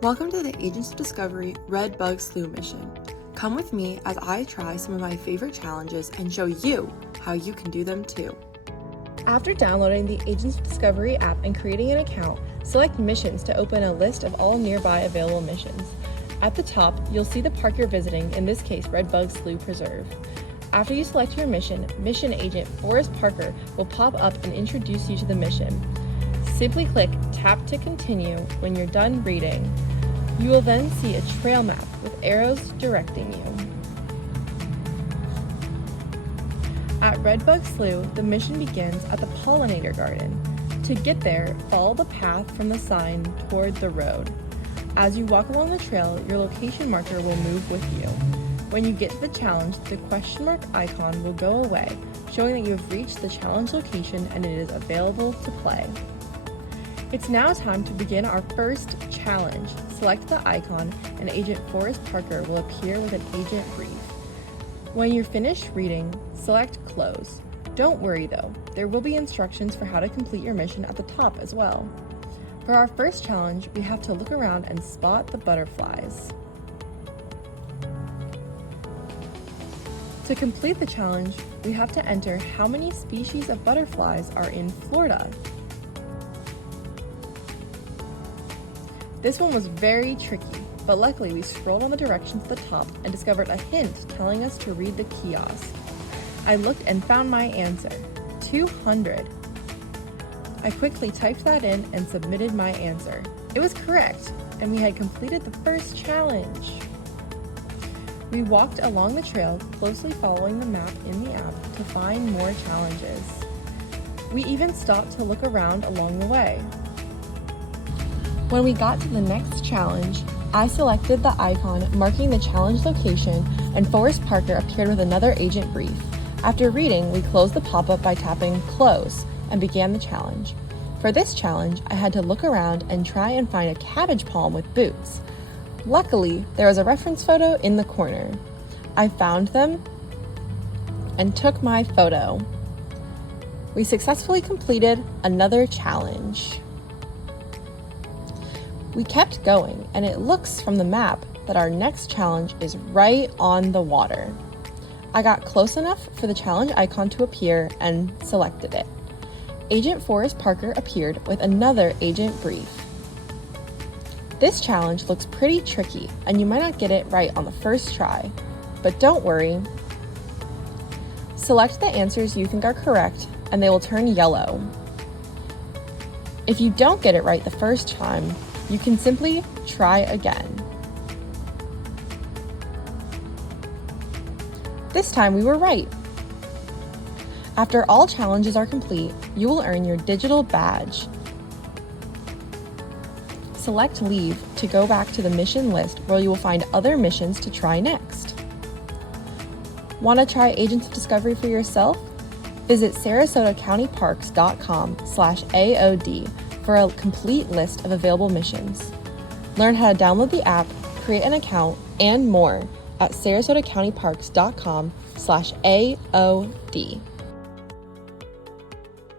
Welcome to the Agents of Discovery Red Bug Slough mission. Come with me as I try some of my favorite challenges and show you how you can do them too. After downloading the Agents of Discovery app and creating an account, select Missions to open a list of all nearby available missions. At the top, you'll see the park you're visiting, in this case Red Bug Slough Preserve. After you select your mission agent Forrest Parker will pop up and introduce you to the mission. Simply click Tap to continue when you're done reading. You will then see a trail map with arrows directing you. At Red Bug Slough, the mission begins at the Pollinator Garden. To get there, follow the path from the sign toward the road. As you walk along the trail, your location marker will move with you. When you get to the challenge, the question mark icon will go away, showing that you have reached the challenge location and it is available to play. It's now time to begin our first challenge. Select the icon and Agent Forrest Parker will appear with an agent brief. When you're finished reading, select Close. Don't worry though, there will be instructions for how to complete your mission at the top as well. For our first challenge, we have to look around and spot the butterflies. To complete the challenge, we have to enter how many species of butterflies are in Florida. This one was very tricky, but luckily we scrolled on the directions at the top and discovered a hint telling us to read the kiosk. I looked and found my answer, 200. I quickly typed that in and submitted my answer. It was correct, and we had completed the first challenge. We walked along the trail, closely following the map in the app to find more challenges. We even stopped to look around along the way. When we got to the next challenge, I selected the icon marking the challenge location and Forrest Parker appeared with another agent brief. After reading, we closed the pop-up by tapping Close and began the challenge. For this challenge, I had to look around and try and find a cabbage palm with boots. Luckily, there was a reference photo in the corner. I found them and took my photo. We successfully completed another challenge. We kept going, and it looks from the map that our next challenge is right on the water. I got close enough for the challenge icon to appear and selected it. Agent Forrest Parker appeared with another agent brief. This challenge looks pretty tricky, and you might not get it right on the first try, but don't worry. Select the answers you think are correct, and they will turn yellow. If you don't get it right the first time, you can simply try again. This time we were right. After all challenges are complete, you will earn your digital badge. Select Leave to go back to the mission list where you will find other missions to try next. Want to try Agents of Discovery for yourself? Visit SarasotaCountyParks.com/AOD for a complete list of available missions. Learn how to download the app, create an account, and more at SarasotaCountyParks.com/AOD.